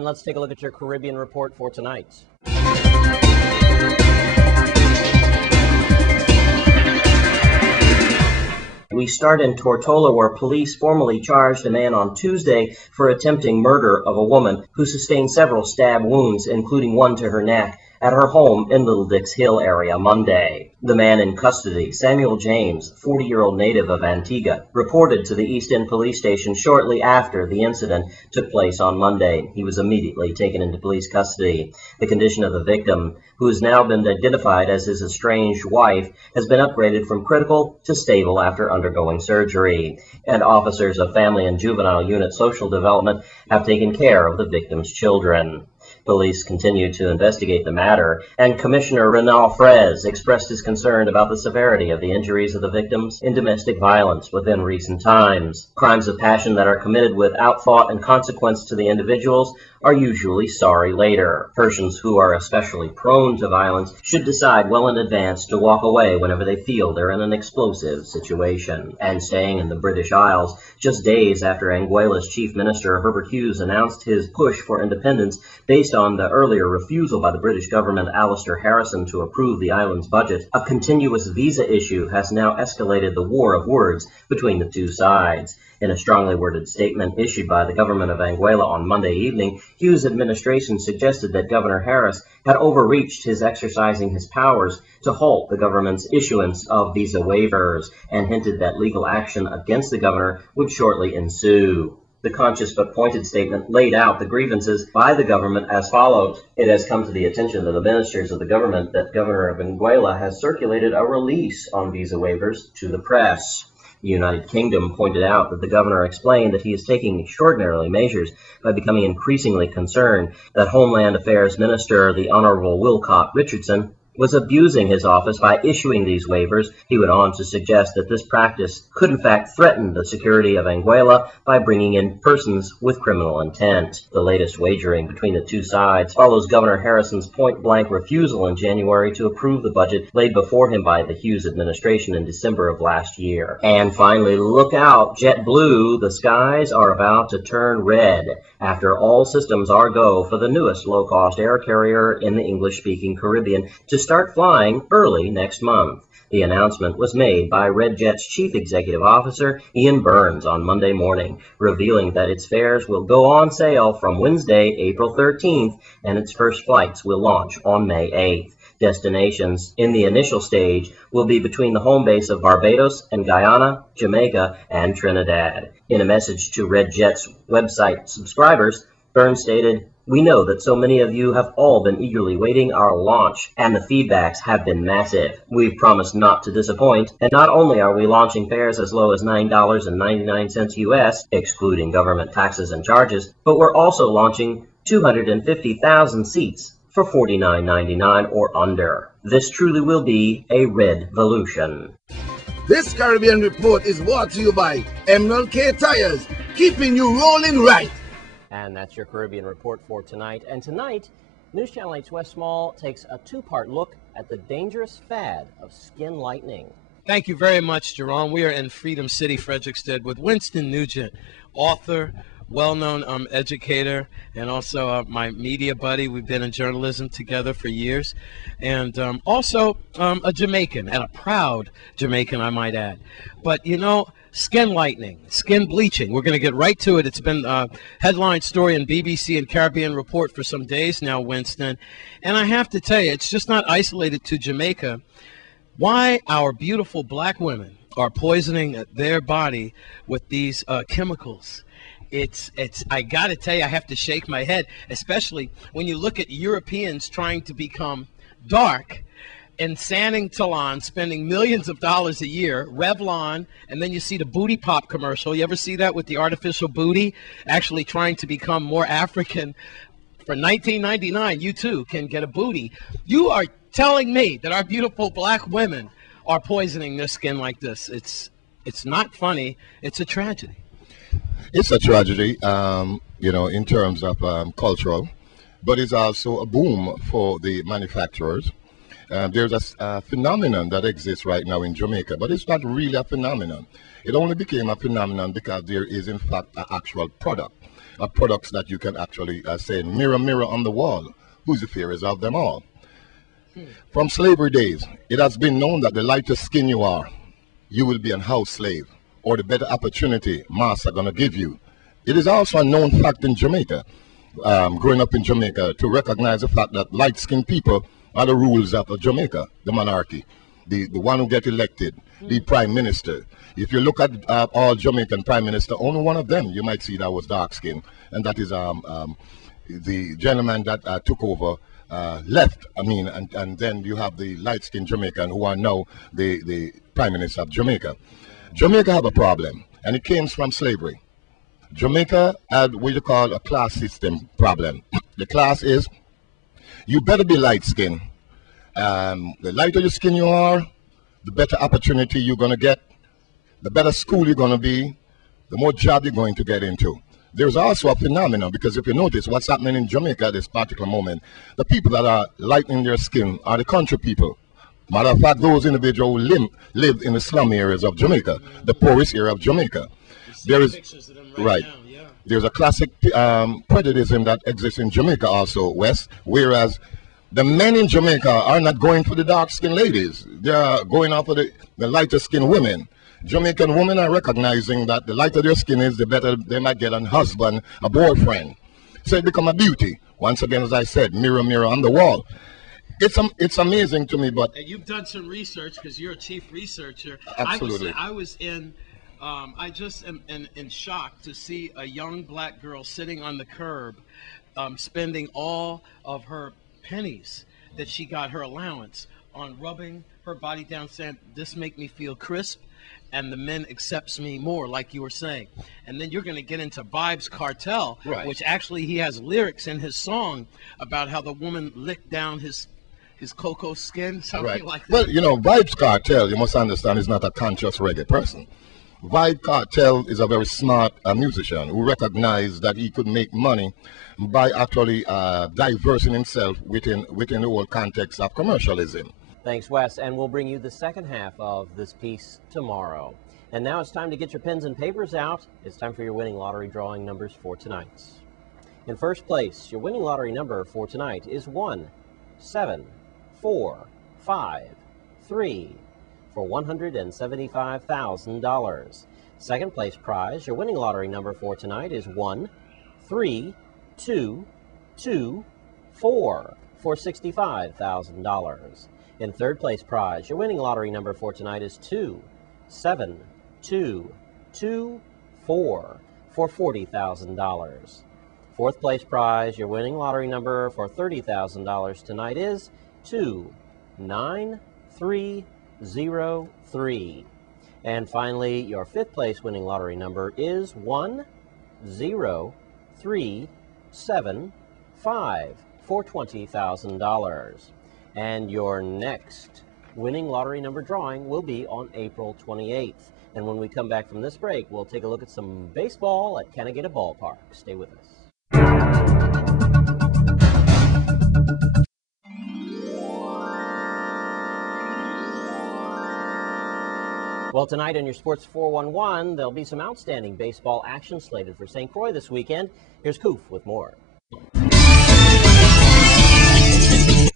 And let's take a look at your Caribbean report for tonight. We start in Tortola, where police formally charged a man on Tuesday for attempting murder of a woman who sustained several stab wounds, including one to her neck, at her home in Little Dix Hill area Monday. The man in custody, Samuel James, 40-year-old native of Antigua, reported to the East End police station shortly after the incident took place on Monday. He was immediately taken into police custody. The condition of the victim, who has now been identified as his estranged wife, has been upgraded from critical to stable after undergoing surgery. And officers of Family and Juvenile Unit Social Development have taken care of the victim's children. Police continue to investigate the matter, and Commissioner Renal Frez expressed his concern about the severity of the injuries of the victims in domestic violence within recent times. Crimes of passion that are committed without thought and consequence to the individuals are usually sorry later. Persons who are especially prone to violence should decide well in advance to walk away whenever they feel they're in an explosive situation. And staying in the British Isles, just days after Anguilla's Chief Minister Herbert Hughes announced his push for independence based on the earlier refusal by the British government Alistair Harrison to approve the island's budget, a continuous visa issue has now escalated the war of words between the two sides. In a strongly worded statement issued by the government of Anguilla on Monday evening, Hughes' administration suggested that Governor Harris had overreached his exercising his powers to halt the government's issuance of visa waivers, and hinted that legal action against the governor would shortly ensue. The conscious but pointed statement laid out the grievances by the government as follows. It has come to the attention of the ministers of the government that Governor of Anguilla has circulated a release on visa waivers to the press. The United Kingdom pointed out that the governor explained that he is taking extraordinary measures by becoming increasingly concerned that Homeland Affairs Minister, the Honorable Wilcott Richardson, was abusing his office by issuing these waivers. He went on to suggest that this practice could in fact threaten the security of Anguilla by bringing in persons with criminal intent. The latest wagering between the two sides follows Governor Harrison's point-blank refusal in January to approve the budget laid before him by the Hughes administration in December of last year. And finally, look out, JetBlue, the skies are about to turn red after all systems are go for the newest low-cost air carrier in the English-speaking Caribbean to start flying early next month. The announcement was made by RedJet's Chief Executive Officer, Ian Burns, on Monday morning, revealing that its fares will go on sale from Wednesday, April 13th, and its first flights will launch on May 8th. Destinations in the initial stage will be between the home base of Barbados and Guyana, Jamaica, and Trinidad. In a message to RedJet's website subscribers, Burns stated, "We know that so many of you have all been eagerly waiting our launch, and the feedbacks have been massive. We've promised not to disappoint, and not only are we launching fares as low as $9.99 US, excluding government taxes and charges, but we're also launching 250,000 seats for $49.99 or under. This truly will be a red-volution." This Caribbean report is brought to you by M&K Tires, keeping you rolling right. And that's your Caribbean report for tonight. And tonight, News Channel 8's Wes Small takes a two-part look at the dangerous fad of skin lightening. Thank you very much, Jerome. We are in Freedom City, Fredericksburg, with Winston Nugent, author, well-known educator, and also my media buddy. We've been in journalism together for years. And also a Jamaican, and a proud Jamaican, I might add. But, you know, skin lightening, skin bleaching. We're going to get right to it. It's been a headline story in BBC and Caribbean Report for some days now, Winston. And I have to tell you, it's just not isolated to Jamaica. Why our beautiful black women are poisoning their body with these chemicals. I got to tell you, I have to shake my head, especially when you look at Europeans trying to become dark and Sanning Talon spending millions of dollars a year, Revlon, and then you see the booty pop commercial. You ever see that with the artificial booty actually trying to become more African? For $19.99, you too can get a booty. You are telling me that our beautiful black women are poisoning their skin like this. It's not funny. It's a tragedy. It's a tragedy, you know, in terms of cultural, but it's also a boom for the manufacturers. There's a phenomenon that exists right now in Jamaica, but it's not really a phenomenon. It only became a phenomenon because there is, in fact, an actual product. products that you can actually say, mirror, mirror on the wall, who's the fairest of them all? From slavery days, it has been known that the lighter skin you are, you will be a house slave, or the better opportunity master gonna give you. It is also a known fact in Jamaica, growing up in Jamaica, to recognize the fact that light-skinned people are the rulers of Jamaica, the monarchy, the one who get elected, the prime minister. If you look at all Jamaican prime minister, only one of them you might see that was dark-skinned, and that is the gentleman that took over left. I mean, and then you have the light-skinned Jamaican who are now the prime minister of Jamaica. Jamaica have a problem, and it came from slavery. Jamaica had what you call a class system problem. The class is, you better be light-skinned. The lighter your skin you are, the better opportunity you're going to get, the better school you're going to be, the more job you're going to get into. There's also a phenomenon, because if you notice what's happening in Jamaica at this particular moment, the people that are lightening their skin are the country people. Matter of fact, those individuals who live in the slum areas of Jamaica, the poorest area of Jamaica. There is, right. There's a classic prejudice that exists in Jamaica also, West, whereas the men in Jamaica are not going for the dark-skinned ladies. They are going after the lighter-skinned women. Jamaican women are recognizing that the lighter their skin is, the better they might get a husband, a boyfriend. So it become a beauty. Once again, as I said, mirror, mirror on the wall. It's amazing to me, but... And you've done some research, because you're a chief researcher. Absolutely. I just am in shock to see a young black girl sitting on the curb, spending all of her pennies that she got her allowance on rubbing her body down, saying, "This make me feel crisp, and the men accepts me more," like you were saying. And then you're going to get into Vibes Cartel, right, which actually he has lyrics in his song about how the woman licked down his cocoa skin, something like that. Well, you know, Vibes Cartel, you must understand, is not a conscious reggae person. Vibe Cartel is a very smart musician who recognized that he could make money by actually diversing himself within the whole context of commercialism. Thanks, Wes, and we'll bring you the second half of this piece tomorrow. And now it's time to get your pens and papers out. It's time for your winning lottery drawing numbers for tonight. In first place, your winning lottery number for tonight is 1, 7, 4, 5, 3, for $175,000. Second place prize, your winning lottery number for tonight is 1, 3, 2, 2, 4, for $65,000. In third place prize, your winning lottery number for tonight is 2, 7, 2, 2, 4, for $40,000. Fourth place prize, your winning lottery number for $30,000 tonight is 2, 9, 3, 0, 3. And finally, your fifth place winning lottery number is 1, 0, 3, 7, 5 for $20,000. And your next winning lottery number drawing will be on April 28th. And when we come back from this break, we'll take a look at some baseball at Canagata Ballpark. Stay with us. Well, tonight on your Sports 411, there'll be some outstanding baseball action slated for St. Croix this weekend. Here's Koof with more.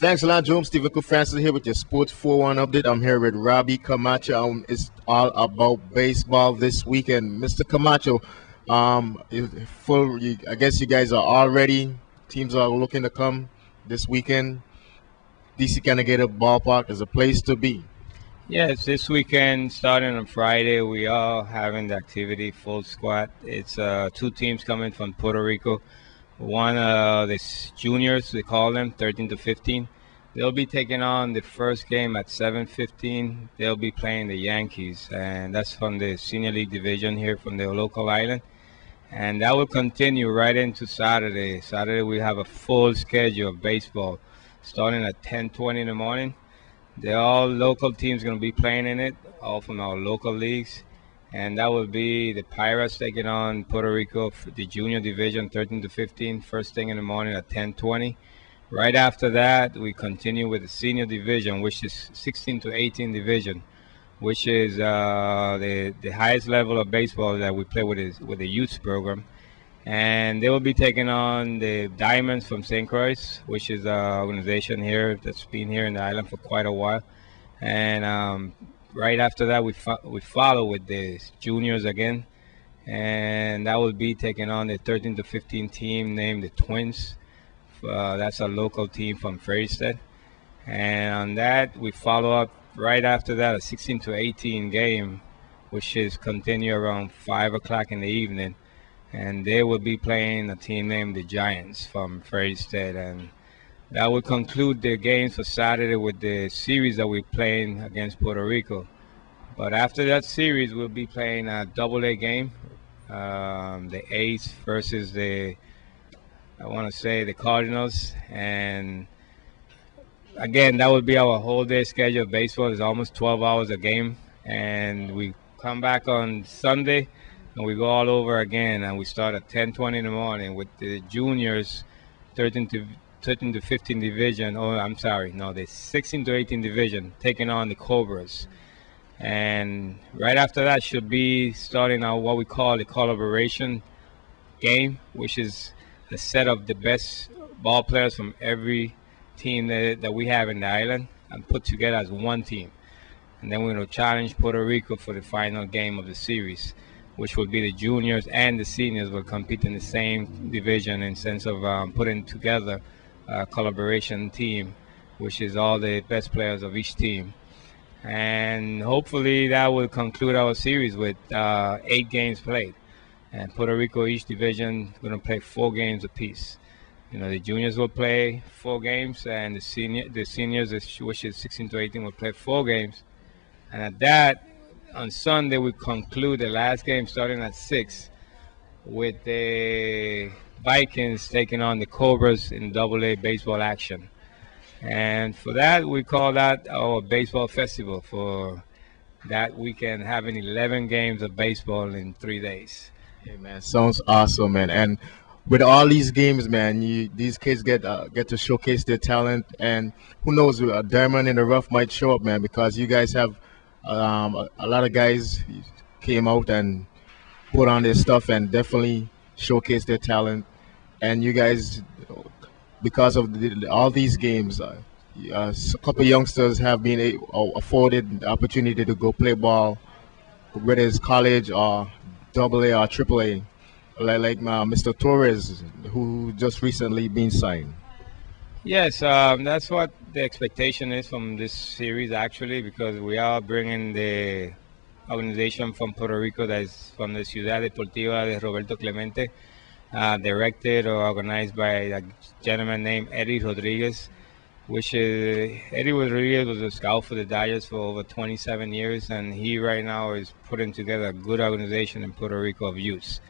Thanks a lot, Jerome. Stephen Cook Francis here with your Sports 411 update. I'm here with Robbie Camacho. It's all about baseball this weekend. Mr. Camacho, I guess you guys are all ready. Teams are looking to come this weekend. DC Canagata Ballpark is a place to be. Yes, this weekend, starting on Friday, we are having the activity full squad. It's 2 teams coming from Puerto Rico. One, the juniors, they call them, 13 to 15. They'll be taking on the first game at 7:15. They'll be playing the Yankees, and that's from the Senior League Division here from the local island. And that will continue right into Saturday. Saturday, we have a full schedule of baseball starting at 10:20 in the morning. They're all local teams going to be playing in it, all from our local leagues. And that will be the Pirates taking on Puerto Rico, for the junior division, 13 to 15, first thing in the morning at 10:20. Right after that, we continue with the senior division, which is 16 to 18 division, which is the highest level of baseball that we play with the youth program. and they will be taking on the Diamonds from St. Croix, which is an organization here that's been here in the island for quite a while. And right after that, we follow with the juniors again, and that will be taking on the 13 to 15 team named the Twins. That's a local team from Fairstead. And on that, we follow up right after that a 16 to 18 game, which is continue around 5 o'clock in the evening. And they will be playing a team named the Giants from Fairstead. And that will conclude the games for Saturday with the series that we're playing against Puerto Rico. But after that series, we'll be playing a double-A game, the A's versus the Cardinals. And again, that would be our whole day schedule of baseball. It's almost 12 hours a game. And we come back on Sunday, and we go all over again. And we start at 10:20 in the morning with the juniors, 13 to 15 division. Oh, I'm sorry. No, the 16 to 18 division taking on the Cobras. And right after that should be starting our what we call the collaboration game, which is a set of the best ball players from every team that we have in the island and put together as one team. And then we're going to challenge Puerto Rico for the final game of the series, which will be the juniors and the seniors will compete in the same division in sense of putting together a collaboration team, which is all the best players of each team. And hopefully that will conclude our series with 8 games played. And Puerto Rico, each division, going to play 4 games apiece. You know, the juniors will play 4 games, and the seniors, which is 16 to 18, will play 4 games. And at that, on Sunday, we conclude the last game starting at 6 with the Vikings taking on the Cobras in AA baseball action. And for that, we call that our baseball festival for that weekend, having 11 games of baseball in 3 days. Hey man, sounds awesome, man. And with all these games, man, these kids get to showcase their talent, and who knows, a diamond in the rough might show up, man, because you guys have a lot of guys came out and put on their stuff and definitely showcase their talent. And you guys, because of all these games, a couple of youngsters have been afforded the opportunity to go play ball, whether it's college or AA or AAA, like Mr. Torres, who just recently been signed. Yes, that's what the expectation is from this series, actually, because we are bringing the organization from Puerto Rico that is from the Ciudad Deportiva de Roberto Clemente, directed or organized by a gentleman named Eddie Rodriguez, which Eddie Rodriguez was a scout for the Dodgers for over 27 years, and he right now is putting together a good organization in Puerto Rico of youth.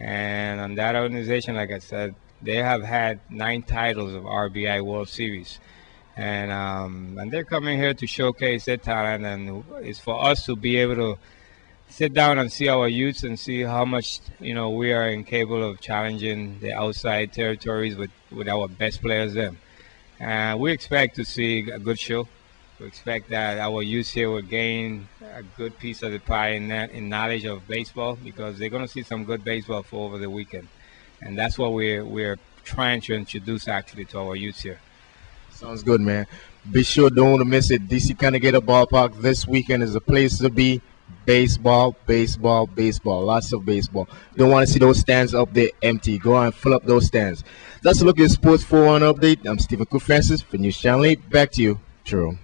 And on that organization, like I said, they have had 9 titles of RBI World Series. And they're coming here to showcase their talent, and it's for us to be able to sit down and see our youths and see how much, you know, we are incapable of challenging the outside territories with our best players then. We expect to see a good show. We expect that our youth here will gain a good piece of the pie in knowledge of baseball, because they're going to see some good baseball for over the weekend. And that's what we're trying to introduce actually to our youth here. Sounds good, man. Be sure don't want to miss it. DC Canagator Ballpark this weekend is a place to be. Baseball, baseball, baseball. Lots of baseball. Don't want to see those stands up there empty. Go on and fill up those stands. That's a look at Sports 4-1 update. I'm Stephen Cook Francis for News Channel 8. Back to you, Jerome.